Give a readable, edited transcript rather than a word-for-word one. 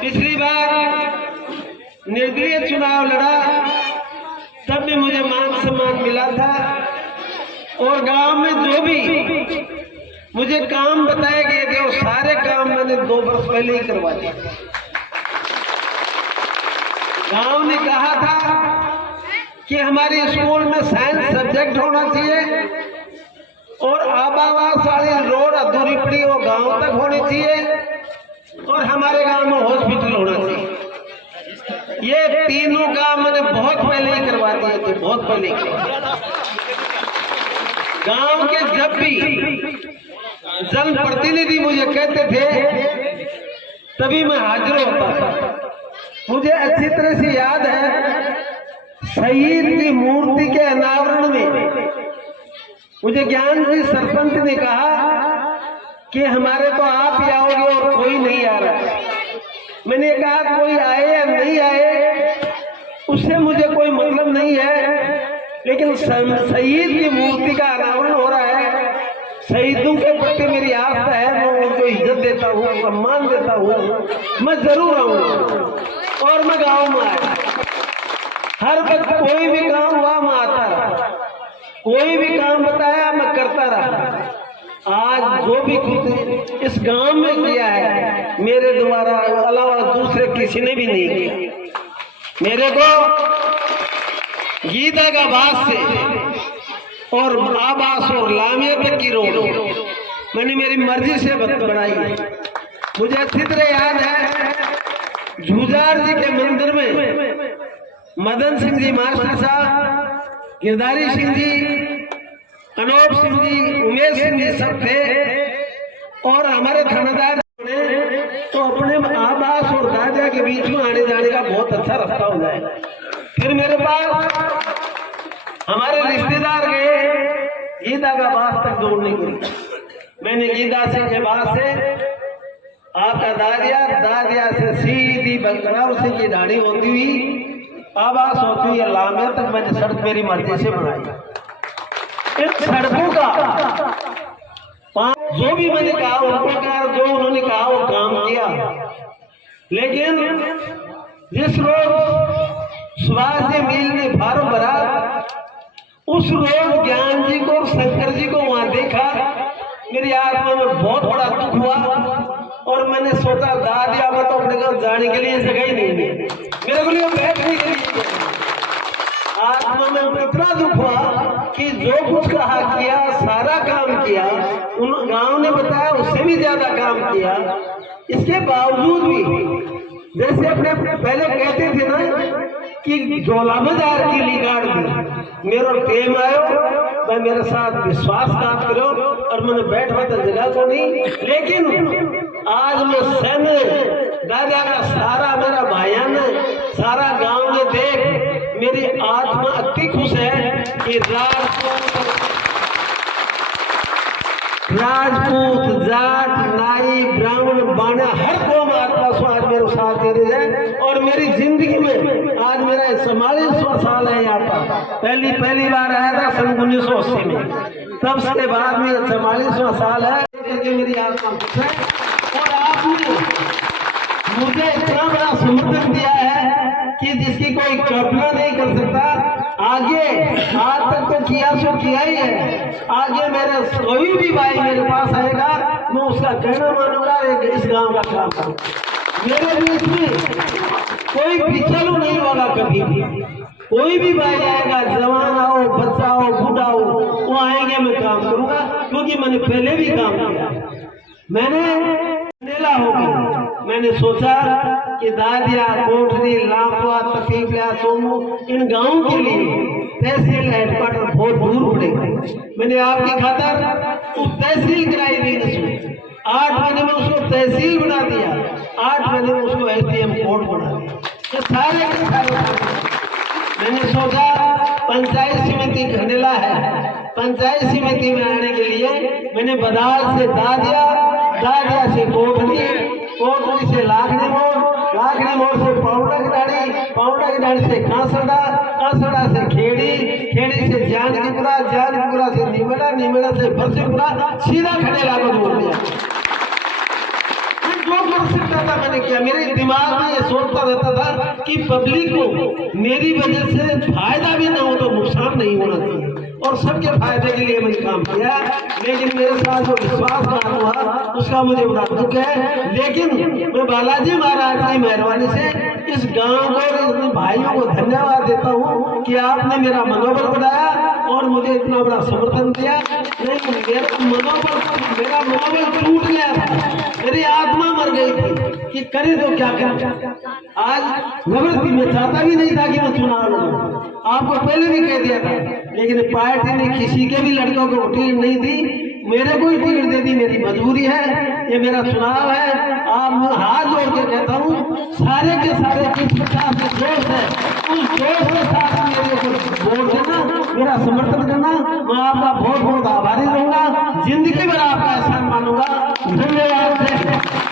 पिछली बार निर्दलीय चुनाव लड़ा तब भी मुझे मान सम्मान मिला था और गांव में जो भी मुझे काम बताए गए थे वो सारे काम मैंने 2 वर्ष पहले ही करवा दिया। गांव ने कहा था कि हमारे स्कूल में साइंस सब्जेक्ट होना चाहिए और आबावास वाली रोड अधूरी पड़ी वो गांव तक होनी चाहिए और हमारे गांव में हॉस्पिटल होना चाहिए। ये तीनों काम मैंने बहुत पहले ही करवा दिए थे, बहुत पहले गांव के जब भी जनप्रतिनिधि मुझे कहते थे तभी मैं हाजिर होता था। मुझे अच्छी तरह से याद है शहीद की मूर्ति के अनावरण में मुझे ज्ञान जी सरपंच ने कहा कि हमारे तो आप ही आओगे और कोई नहीं आ रहा। मैंने कहा कोई आए या नहीं आए उससे मुझे कोई मतलब नहीं है, लेकिन शहीद की मूर्ति का अनावरण हो रहा है, शहीदों के प्रति मेरी आस्था है, मैं उनको इज्जत देता हूँ, सम्मान देता हूँ, मैं जरूर आऊंगा। और मैं गांव में आया, हर वक्त कोई भी काम हुआ मैं आता रहा, कोई भी काम बताया मैं करता रहा। आज जो भी कुछ इस गांव में किया है मेरे द्वारा अलावा दूसरे किसी ने भी नहीं किया। मेरे को गीता का बात से और आवास और लामिया तक की रोड मैंने मेरी मर्जी से बढ़ाई है। मुझे अच्छी तरह याद है झूजार जी के मंदिर में मदन सिंह जी मास्टर साहब, गिरधारी सिंह जी, अनूप सिंह जी, उमेश सिंह जी सब थे और हमारे थानेदार ने तो अपने आवास और दादा के बीच में आने जाने का बहुत अच्छा रास्ता हो जाए। फिर मेरे पास हमारे रिश्तेदार गए गीता का बास तक जोड़ने के लिए। मैंने गीता सिंह के बास से आपका दादिया से सीधी बलकराव सिंह की दाढ़ी होती हुई आवास होती हुई लामिया तक मैंने सड़क मेरी मर्जी से बनाई। इन सड़कों का जो भी मैंने कहा उनको कहा, जो उन्होंने कहा वो काम किया। लेकिन जिस रोज सुभाष जी मील ने फार्म भरा उस रोज ज्ञान जी को और शंकर जी को वहां देखा, मेरी आत्मा में बहुत बड़ा दुख हुआ और मैंने सोचा दादिया में तो अपने घर जाने के लिए जगह ही नहीं है, मेरे को लिए बैठने के लिए। आत्मा में इतना दुख हुआ कि जो कुछ कहा किया, सारा काम किया, उन गांव ने बताया उससे भी ज्यादा काम किया। इसके बावजूद भी जैसे अपने पहले कहते थे ना कि जोलामदार की लिगाड़ दी, मेरा टेम आयो मैं मेरे साथ विश्वासघात करो और मैंने बैठा था जगह को नहीं। लेकिन आज मैं सैन्य दादा का सारा मेरा भाइया ने सारा गांव ने देख मेरी आत्मा अति खुश है कि राजपूत जाट नाई ब्राह्मण बाणा हर कौम आत्मा सो आज मेरे साथ दे रही है। और मेरी जिंदगी में आज मेरा 44वां साल है यहाँ पर। पहली बार आया था सन 1980 में, तब से बाद में 44वां साल है करके मेरी आत्मा खुश है। और आपने मुझे इतना बड़ा समर्थन दिया है कि जिसकी कोई कल्पना नहीं कर सकता। आगे आज तक तो किया सो किया ही है, आगे मेरे कोई भी भाई मेरे पास आएगा मैं उसका कहना मानूंगा, इस गांव का काम करूंगा। मेरे बीच में कोई पिछलू नहीं होगा कभी भी। कोई भी भाई आएगा, जवान आओ बच्चा हो बूढ़ा हो, वो आएंगे मैं काम करूंगा, क्योंकि मैंने पहले भी काम किया। मैंने नेला हो गई, मैंने सोचा कि दादिया कोठरी लापवा तकीबला सोमू इन गांवों के लिए तहसील हेडक्वार्टर बहुत दूर पड़ेगा। मैंने आपकी खातर उस तहसील कराई नहीं, 8 महीने में उसको तहसील बना दिया, 8 महीने में उसको SDM कोर्ट बना दिया। ये सारे के सारे मैंने सोचा पंचायत समिति घंडेला है, पंचायत समिति में आने के लिए मैंने बदाल से दादिया से कोठरी से लाखनी मोड़ से पाउडा की दाढ़ी से कांसड़ा से खेड़ी से जानकीपुरा से निमेड़ा से फरसीपुरा सीधा खंडेला को जोड़ दिया। जो कर सकता था मैंने किया। मेरे दिमाग में ये सोचता रहता था कि पब्लिक को मेरी वजह से फायदा भी ना हो तो नुकसान नहीं होना चाहिए, और सबके फायदे के लिए मैंने काम किया। लेकिन मेरे साथ जो विश्वासघात हुआ उसका मुझे बड़ा दुख है। लेकिन मैं बालाजी महाराज की मेहरबानी से इस गांव को और इन भाइयों को धन्यवाद देता हूँ कि आपने मेरा मनोबल बढ़ाया और मुझे इतना बड़ा समर्थन दिया। नहीं, मेरा मनोबल टूट गया था, मेरी आत्मा मर गई थी कि करे तो क्या करें। आज जबरदस्ती में चाहता भी नहीं था कि मैं चुनाव लड़ूं, आपको पहले भी कह दिया था, लेकिन पार्टी ने किसी के भी लड़कों को टिकट नहीं दी, मेरे को ही टिकट दे दी। मेरी मजबूरी है, ये मेरा चुनाव है। आप हाथ जोड़ के कहता हूँ सारे के सारे जिस प्रकार से जोश है उस जोश के साथ मेरे को वोट देना, मेरा समर्थन करना। मैं आपका बहुत बहुत आभारी रहूंगा, जिंदगी भर आपका एहसान मानूंगा। धन्यवाद।